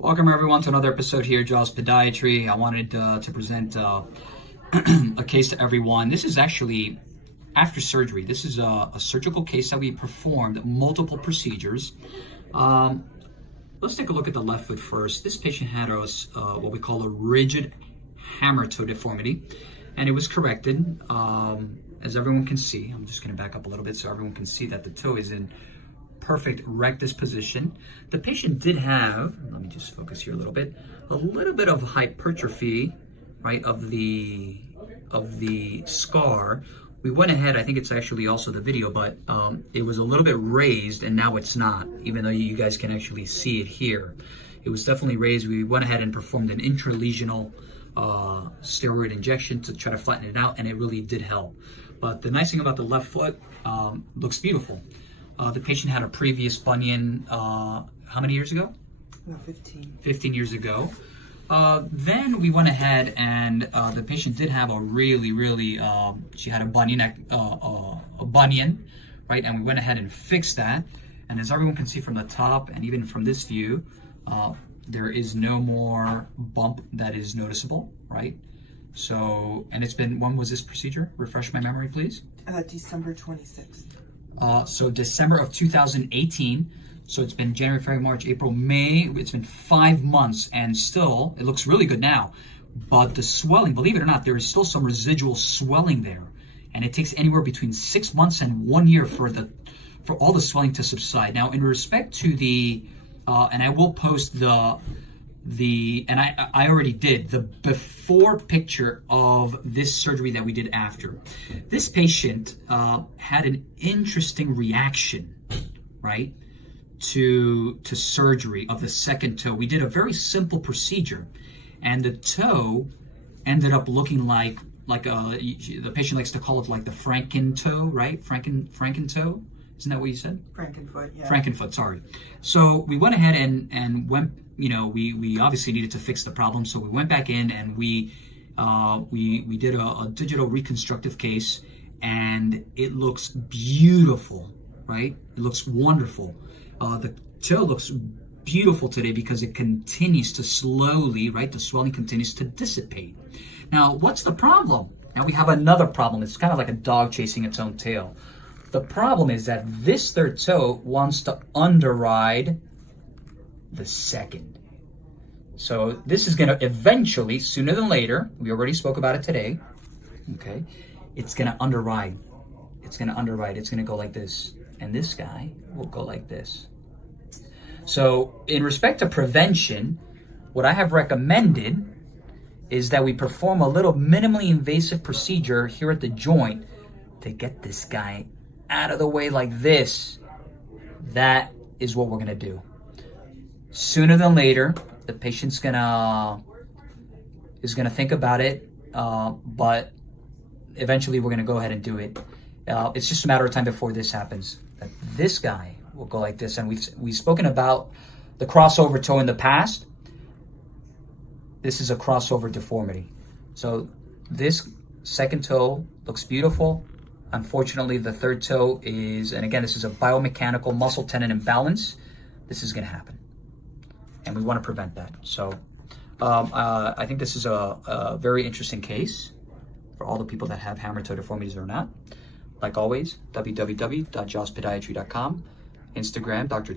Welcome everyone to another episode here, Jaws Podiatry. I wanted to present a case to everyone. This is actually after surgery. This is a surgical case that we performed multiple procedures. Let's take a look at the left foot first. This patient had what we call a rigid hammer toe deformity, and it was corrected. As everyone can see, I'm just going to back up a little bit so everyone can see that the toe is in perfect rectus position. The patient did have, let me just focus here a little bit of hypertrophy, right, of the scar. We went ahead, I think it's actually also the video, but it was a little bit raised and now it's not, even though you guys can actually see it here. It was definitely raised. We went ahead and performed an intralesional steroid injection to try to flatten it out, and it really did help. But the nice thing about the left foot, looks beautiful. The patient had a previous bunion, how many years ago? About 15. 15 years ago. Then we went ahead and the patient did have a really, she had a bunion, right? And we went ahead and fixed that. And as everyone can see from the top and even from this view, there is no more bump that is noticeable, right? So, and it's been, when was this procedure? Refresh my memory, please. December 26th. So December of 2018. So it's been January, February, March, April, May. It's been 5 months and still, it looks really good now. But the swelling, believe it or not, there is still some residual swelling there. And it takes anywhere between 6 months and 1 year for all the swelling to subside. Now, in respect to the, and I will post and I already did the before picture of this surgery that we did after. This patient had an interesting reaction, right, to surgery of the second toe. We did a very simple procedure, and the toe ended up looking like the patient likes to call it like the Franken toe, right? Franken toe. Isn't that what you said? Frankenfoot, yeah. Frankenfoot, sorry. So we went ahead and went, we obviously needed to fix the problem. So we went back in and we did a digital reconstructive case, and it looks beautiful, right? It looks wonderful. The toe looks beautiful today because it continues to slowly, right? The swelling continues to dissipate. Now, what's the problem? Now we have another problem. It's kind of like a dog chasing its own tail. The problem is that this third toe wants to underride the second. So this is going to eventually, sooner than later, we already spoke about it today, okay? It's going to underride. It's going to underride. It's going to go like this. And this guy will go like this. So in respect to prevention, what I have recommended is that we perform a little minimally invasive procedure here at the joint to get this guy out of the way like this. That is what we're gonna do. Sooner than later, the patient's is gonna think about it, but eventually we're gonna go ahead and do it. It's just a matter of time before this happens. That this guy will go like this, and we've spoken about the crossover toe in the past. This is a crossover deformity. So this second toe looks beautiful. Unfortunately, the third toe is, and again, this is a biomechanical muscle tendon imbalance. This is going to happen, and we want to prevent that. So I think this is a very interesting case for all the people that have hammer toe deformities or not. Like always, www.jawspodiatry.com, Instagram, Dr.